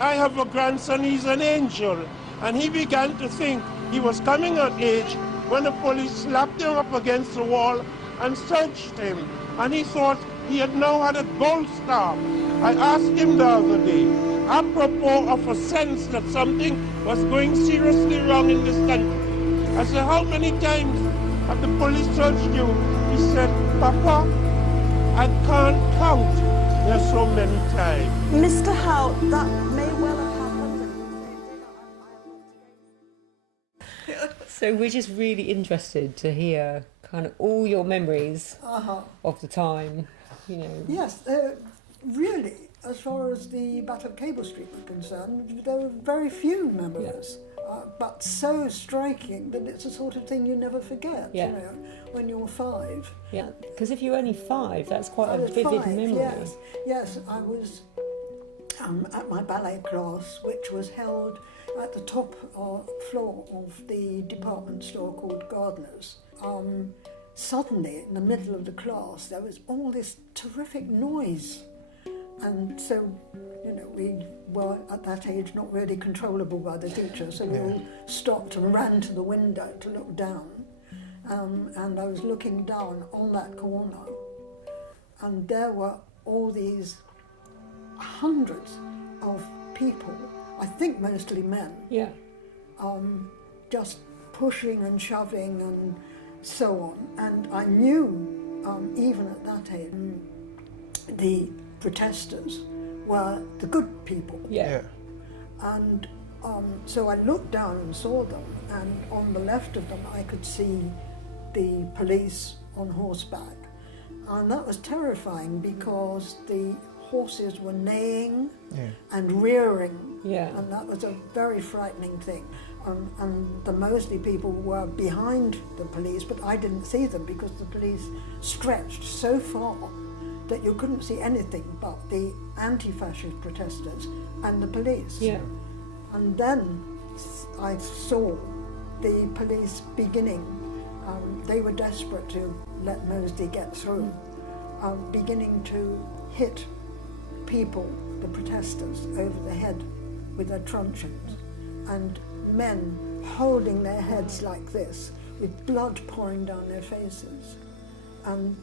I have a grandson, he's an angel. And he began to think he was coming of age when the police slapped him up against the wall and searched him. And he thought he had now had a gold star. I asked him the other day, apropos of a sense that something was going seriously wrong in this country. I said, how many times have the police searched you? He said, Papa, I can't count. There's so many times. Mr. Howe, that may well have happened. So we're just really interested to hear kind of all your memories of the time, you know. Yes, really, as far as the Battle of Cable Street was concerned, there were very few memories, but so striking that it's the sort of thing you never forget, you know, when you're 5. Yeah, because if you're only 5, that's quite a vivid memory. Yes, yes, I was at my ballet class, which was held at the top floor of the department store called Gardner's. Suddenly, in the middle of the class, there was all this terrific noise. And so, you know, we were at that age not really controllable by the teacher, so we all stopped and ran to the window to look down. And I was looking down on that corner, and there were all these hundreds of people, I think mostly men, just pushing and shoving and so on. And I knew, even at that age, the protesters were the good people. And so I looked down and saw them, and on the left of them I could see the police on horseback. And that was terrifying because the horses were neighing and rearing, and that was a very frightening thing. And the mostly people were behind the police, but I didn't see them because the police stretched so far that you couldn't see anything but the anti-fascist protesters and the police. And then I saw the police beginning, they were desperate to let Mosdy get through, beginning to hit people, the protesters, over the head with their truncheons, and men holding their heads like this with blood pouring down their faces. And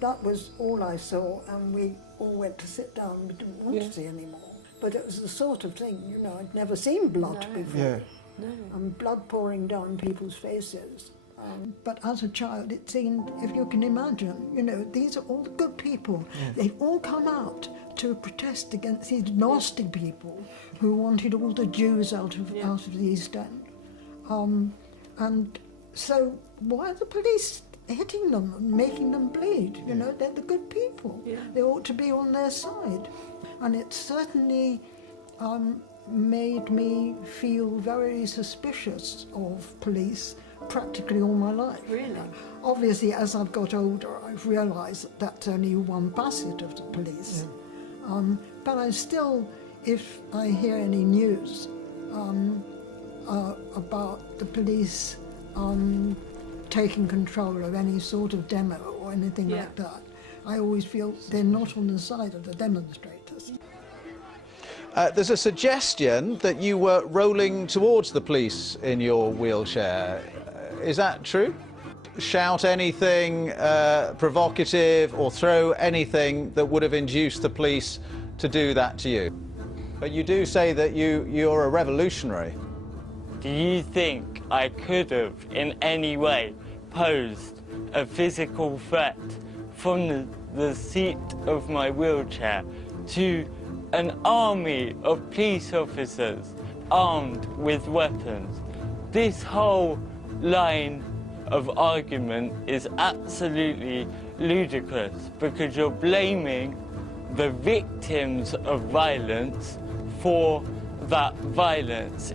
that was all I saw, and we all went to sit down. We didn't want to see any more. But it was the sort of thing, you know, I'd never seen blood before. And blood pouring down people's faces. But as a child, it seemed, if you can imagine, you know, these are all good people. They've all come out to protest against these nasty people who wanted all the Jews out of the East End. And so why are the police hitting them and making them bleed? You know, they're the good people. They ought to be on their side. And it certainly made me feel very suspicious of police practically all my life. Really? Obviously, as I've got older, I've realised that that's only one facet of the police. But I still, if I hear any news about the police taking control of any sort of demo or anything like that, I always feel they're not on the side of the demonstrators. There's a suggestion that you were rolling towards the police in your wheelchair. Is that true? Shout anything provocative or throw anything that would have induced the police to do that to you. But you do say that you're a revolutionary. Do you think I could have in any way posed a physical threat from the seat of my wheelchair to an army of police officers armed with weapons? This whole line of argument is absolutely ludicrous because you're blaming the victims of violence for that violence.